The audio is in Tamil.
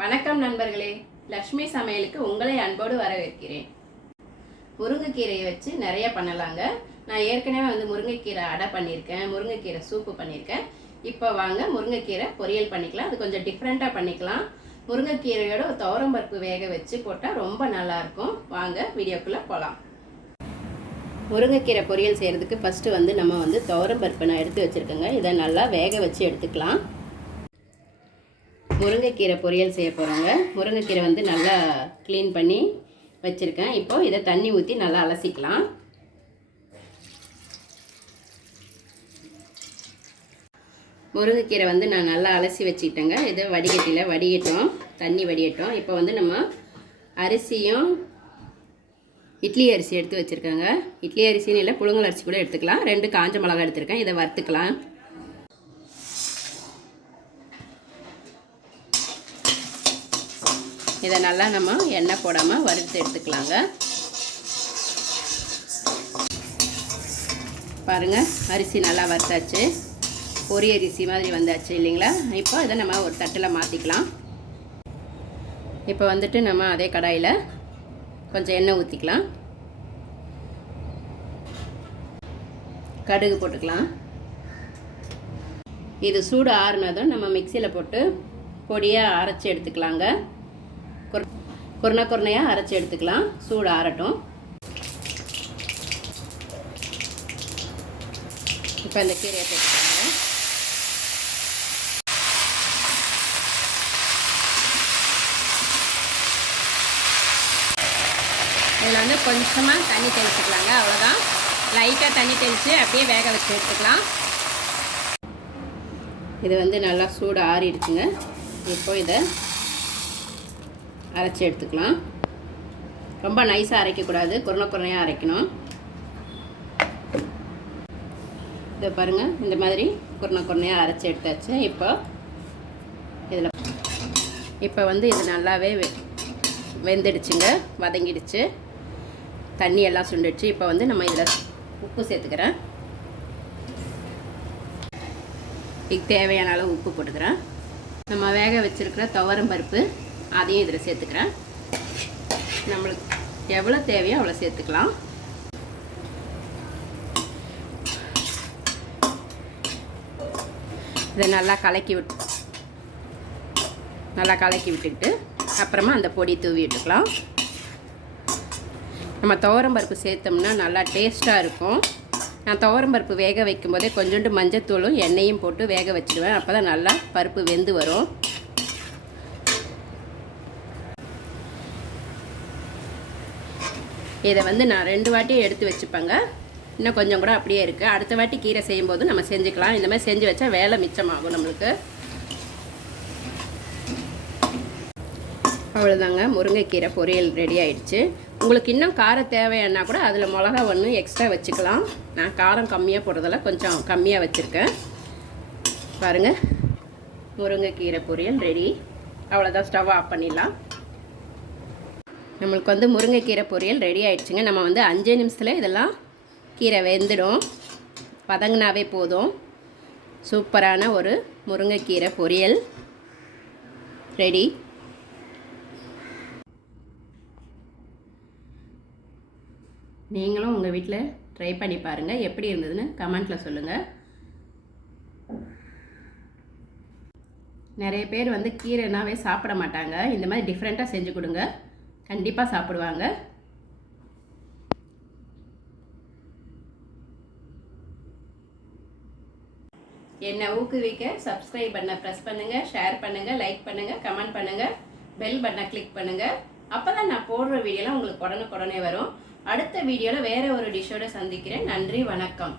வணக்கம் நண்பர்களே, லக்ஷ்மி சமையலுக்கு உங்களை அன்போடு வரவேற்கிறேன். முருங்கைக்கீரையை வச்சு நிறைய பண்ணலாங்க. நான் ஏற்கனவே முருங்கைக்கீரை அடை பண்ணியிருக்கேன், முருங்கைக்கீரை சூப்பு பண்ணியிருக்கேன். இப்போ வாங்க முருங்கைக்கீரை பொரியல் பண்ணிக்கலாம். அது கொஞ்சம் டிஃப்ரெண்ட்டாக பண்ணிக்கலாம். முருங்கைக்கீரையோட துவரம்பருப்பு வேக வச்சு போட்டால் ரொம்ப நல்லாயிருக்கும். வாங்க வீடியோக்குள்ளே போகலாம். முருங்கைக்கீரை பொரியல் செய்கிறதுக்கு ஃபஸ்ட்டு நம்ம துவரம்பருப்பு நான் எடுத்து வச்சுருக்கேங்க. இதை நல்லா வேக வச்சு எடுத்துக்கலாம். முருங்கைக்கீரை பொரியல் செய்ய போகிறோங்க. முருங்கைக்கீரை நல்லா க்ளீன் பண்ணி வச்சுருக்கேன். இப்போது இதை தண்ணி ஊற்றி நல்லா அலசிக்கலாம். முருங்கைக்கீரை நான் நல்லா அலசி வச்சுக்கிட்டேங்க. இதை வடிகட்டியில் வடிகட்டும், தண்ணி வடிகட்டும். இப்போ நம்ம அரிசியும் இட்லி அரிசி எடுத்து வச்சுருக்கேங்க. இட்லி அரிசின்னு இல்லை, புழுங்கல் அரிசி கூட எடுத்துக்கலாம். 2 காஞ்ச மிளகா எடுத்துருக்கேன். இதை வறுத்துக்கலாம். இதை நல்லா நம்ம எண்ணெய் போடாமல் வறுத்து எடுத்துக்கலாங்க. பாருங்கள், அரிசி நல்லா வறுத்தாச்சு. பொரி அரிசி மாதிரி வந்தாச்சு இல்லைங்களா? இப்போ இதை நம்ம ஒரு தட்டில் மாற்றிக்கலாம். இப்போ நம்ம அதே கடாயில் கொஞ்சம் எண்ணெய் ஊற்றிக்கலாம். கடுகு போட்டுக்கலாம். இது சூடு ஆறுனதும் நம்ம மிக்சியில் போட்டு பொடியாக அரைச்சி எடுத்துக்கலாங்க. குறையாக அரைச்சி எடுத்துக்கலாம். சூடு ஆறட்டும். இப்போ இந்த கீரையை சேர்த்துக்கலாங்க. இதில் கொஞ்சமாக தண்ணி தெளிச்சுக்கலாங்க. அவ்வளோதான். லைட்டாக தண்ணி தெளித்து அப்படியே வேக வச்சு எடுத்துக்கலாம். இது நல்லா சூடு ஆறிடுச்சுங்க. இப்போ இதை அரைச்சி எடுத்துக்கலாம். ரொம்ப நைஸாக அரைக்கக்கூடாது, குறையாக அரைக்கணும். இதை பாருங்கள், இந்த மாதிரி குறையாக அரைச்சி எடுத்தாச்சு. இப்போ இதில் இது நல்லாவே வெந்துடுச்சுங்க, வதங்கிடுச்சு, தண்ணி எல்லாம் சுண்டுடுச்சு. இப்போ நம்ம இதில் உப்பு சேர்த்துக்கிறேன். இதுக்கு தேவையான அளவு உப்பு போட்டுக்கிறேன். நம்ம வேக வச்சுருக்கிற துவரம்பருப்பு அதையும் இதில் சேர்த்துக்கிறேன். நம்மளுக்கு எவ்வளோ தேவையோ அவ்வளோ சேர்த்துக்கலாம். இதை நல்லா கலக்கி விட்டுக்கிட்டு அப்புறமா அந்த பொடி தூவி விட்டுக்கலாம். நம்ம துவரம்பருப்பு சேர்த்தோம்னா நல்லா டேஸ்ட்டாக இருக்கும். நான் துவரம்பருப்பு வேக வைக்கும்போதே கொஞ்சோண்டு மஞ்சத்தூளும் எண்ணெயும் போட்டு வேக வச்சுடுவேன். அப்போ தான் நல்லா பருப்பு வெந்து வரும். இதை நான் 2 வாட்டி எடுத்து வச்சுப்பேங்க. இன்னும் கொஞ்சம் கூட அப்படியே இருக்குது. அடுத்த வாட்டி கீரை செய்யும்போது நம்ம செஞ்சுக்கலாம். இந்த மாதிரி செஞ்சு வச்சா வேலை மிச்சமாகும் நம்மளுக்கு. அவ்வளோதாங்க, முருங்கைக்கீரை பொரியல் ரெடி ஆகிடுச்சு. உங்களுக்கு இன்னும் காரம் தேவையானா கூட அதில் மிளகா ஒன்று எக்ஸ்ட்ரா வச்சுக்கலாம். நான் காரம் கம்மியாக போடுறதால கொஞ்சம் கம்மியாக வச்சுருக்கேன். பாருங்கள், முருங்கைக்கீரை பொரியல் ரெடி. அவ்வளோதான், ஸ்டவ் ஆஃப் பண்ணிடலாம். நம்மளுக்கு முருங்கைக்கீரை பொரியல் ரெடி ஆகிடுச்சுங்க. நம்ம 5 நிமிஷத்தில் இதெல்லாம் கீரை வெந்துடும், வதங்கினாவே போதும். சூப்பரான ஒரு முருங்கைக்கீரை பொரியல் ரெடி. நீங்களும் உங்கள் வீட்டில் ட்ரை பண்ணி பாருங்கள். எப்படி இருந்ததுன்னு கமெண்ட்டில் சொல்லுங்கள். நிறைய பேர் கீரைனாவே சாப்பிட மாட்டாங்க. இந்த மாதிரி டிஃப்ரெண்ட்டாக செஞ்சு கொடுங்க, கண்டிப்பாக சாப்பிடுவாங்க. என்னை ஊக்குவிக்க சப்ஸ்கிரைப் பண்ண ப்ரெஸ் பண்ணுங்கள், ஷேர் பண்ணுங்கள், லைக் பண்ணுங்கள், கமெண்ட் பண்ணுங்கள், பெல் பட்டனை கிளிக் பண்ணுங்கள். அப்போ தான் நான் போடுற வீடியோலாம் உங்களுக்கு உடனே வரும். அடுத்த வீடியோவில் வேறு ஒரு டிஷ்ஷோடு சந்திக்கிறேன். நன்றி, வணக்கம்.